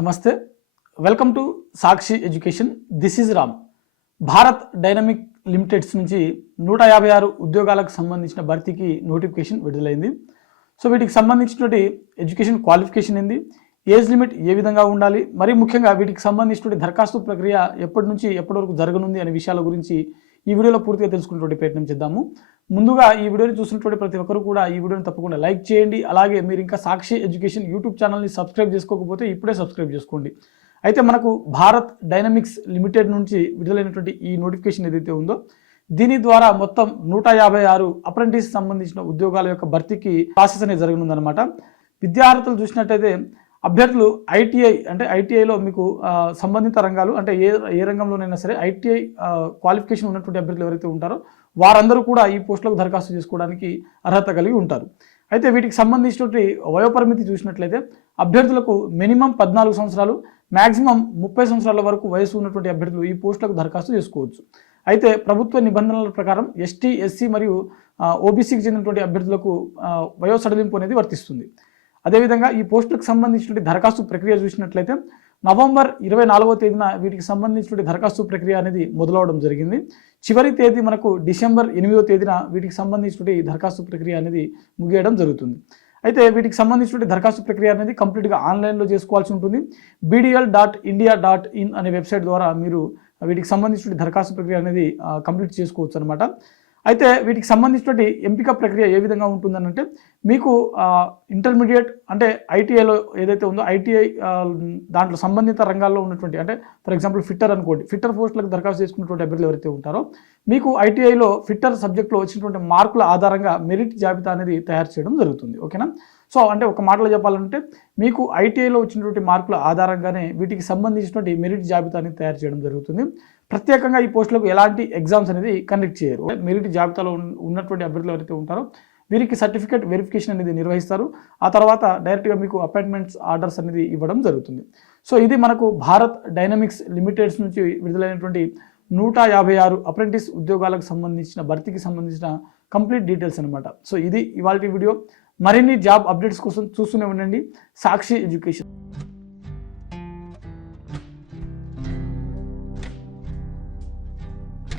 నమస్తే, welcome to Sakshi education. This is Ram. Bharat dynamic Limited's నుంచి 156 ఉద్యోగాలకు సంబంధించిన భర్తీకి నోటిఫికేషన్ విడుదలైంది. సో వీటికి సంబంధించినటువంటి ఎడ్యుకేషన్ క్వాలిఫికేషన్ ఏంది, ఏజ్ లిమిట్ ఏ విధంగా ఉండాలి, మరి ముఖ్యంగా వీటికి సంబంధించినటువంటి దరఖాస్తు ప్రక్రియ ఎప్పటి నుంచి ఎప్పటి వరకు జరగనుంది అనే విషయాల గురించి ఈ వీడియోలో పూర్తిగా తెలుసుకునేటువంటి ప్రయత్నం చేద్దాము. ముందుగా ఈ వీడియోని చూసినటువంటి ప్రతి ఒక్కరు కూడా ఈ వీడియోని తప్పకుండా లైక్ చేయండి. అలాగే మీరు ఇంకా సాక్షి ఎడ్యుకేషన్ యూట్యూబ్ ఛానల్ని సబ్స్క్రైబ్ చేసుకోకపోతే ఇప్పుడే సబ్స్క్రైబ్ చేసుకోండి. అయితే మనకు భారత్ డైనమిక్స్ లిమిటెడ్ నుంచి విడుదలైనటువంటి ఈ నోటిఫికేషన్ ఏదైతే ఉందో దీని ద్వారా మొత్తం 156 అప్రెంటిస్ సంబంధించిన ఉద్యోగాల యొక్క భర్తీకి ప్రాసెస్ అనేది జరగనుందనమాట. విద్యార్థులు చూసినట్టయితే అభ్యర్థులు ఐటీఐలో మీకు సంబంధిత రంగాలు అంటే ఏ రంగంలోనైనా సరే ఐటీఐ క్వాలిఫికేషన్ ఉన్నటువంటి అభ్యర్థులు ఎవరైతే ఉంటారో వారందరూ కూడా ఈ పోస్టులకు దరఖాస్తు చేసుకోవడానికి అర్హత కలిగి ఉంటారు. అయితే వీటికి సంబంధించినటువంటి వయోపరిమితి చూసినట్లయితే అభ్యర్థులకు మినిమం 14 సంవత్సరాలు, మ్యాక్సిమం 30 సంవత్సరాల వరకు వయసు ఉన్నటువంటి అభ్యర్థులు ఈ పోస్టులకు దరఖాస్తు చేసుకోవచ్చు. అయితే ప్రభుత్వ నిబంధనల ప్రకారం ఎస్టీ, ఎస్సీ మరియు ఓబీసీకి చెందినటువంటి అభ్యర్థులకు వయో సడలింపు అనేది వర్తిస్తుంది. అదేవిధంగా ఈ పోస్టులకు సంబంధించినటువంటి దరఖాస్తు ప్రక్రియ చూసినట్లయితే నవంబర్ 24వ తేదీన వీటికి సంబంధించినటువంటి దరఖాస్తు ప్రక్రియ అనేది మొదలవడం జరిగింది. చివరి తేదీ మనకు డిసెంబర్ 8వ తేదీన వీటికి సంబంధించినటువంటి దరఖాస్తు ప్రక్రియ అనేది ముగియడం జరుగుతుంది. అయితే వీటికి సంబంధించినటువంటి దరఖాస్తు ప్రక్రియ అనేది కంప్లీట్గా ఆన్లైన్లో చేసుకోవాల్సి ఉంటుంది. bdl.india.in అనే వెబ్సైట్ ద్వారా మీరు వీటికి సంబంధించిన దరఖాస్తు ప్రక్రియ అనేది కంప్లీట్ చేసుకోవచ్చు అనమాట. అయితే వీటికి సంబంధించినటువంటి ఎంపిక ప్రక్రియ ఏ విధంగా ఉంటుందనంటే మీకు ఇంటర్మీడియట్ అంటే ఐటీఐలో ఏదైతే ఉందో ఐటీఐ దాంట్లో సంబంధిత రంగాల్లో ఉన్నటువంటి అంటే ఫర్ ఎగ్జాంపుల్ ఫిట్టర్ అనుకోండి, ఫిట్టర్ పోస్టులకు దరఖాస్తు చేసుకున్నటువంటి అభ్యర్థులు ఎవరైతే ఉంటారో మీకు ఐటీఐలో ఫిట్టర్ సబ్జెక్ట్లో వచ్చినటువంటి మార్కుల ఆధారంగా మెరిట్ జాబితా అనేది తయారు చేయడం జరుగుతుంది. ఓకేనా? సో అంటే ఒక మాటలో చెప్పాలంటే మీకు ఐటీఐలో వచ్చినటువంటి మార్కుల ఆధారంగానే వీటికి సంబంధించినటువంటి మెరిట్ జాబితా అనేది తయారు చేయడం జరుగుతుంది. ప్రత్యేకంగా ఈ పోస్టులకు ఎలాంటి ఎగ్జామ్స్ అనేది కండక్ట్ చేయరు. మెరిట్ జాబితాలో ఉన్నటువంటి అభ్యర్థులు ఎవరైతే ఉంటారో వీరికి సర్టిఫికేట్ వెరిఫికేషన్ అనేది నిర్వహిస్తారు. ఆ తర్వాత డైరెక్ట్గా మీకు అపాయింట్మెంట్స్ ఆర్డర్స్ అనేది ఇవ్వడం జరుగుతుంది. సో ఇది మనకు భారత్ డైనమిక్స్ లిమిటెడ్స్ నుంచి విడుదలైనటువంటి 156 అప్రెంటిస్ ఉద్యోగాలకు సంబంధించిన భర్తీకి సంబంధించిన కంప్లీట్ డీటెయిల్స్ అనమాట. సో ఇది ఇవాల్టి వీడియో. మరిన్ని జాబ్ అప్డేట్స్ కోసం చూస్తూనే ఉండండి సాక్షి ఎడ్యుకేషన్.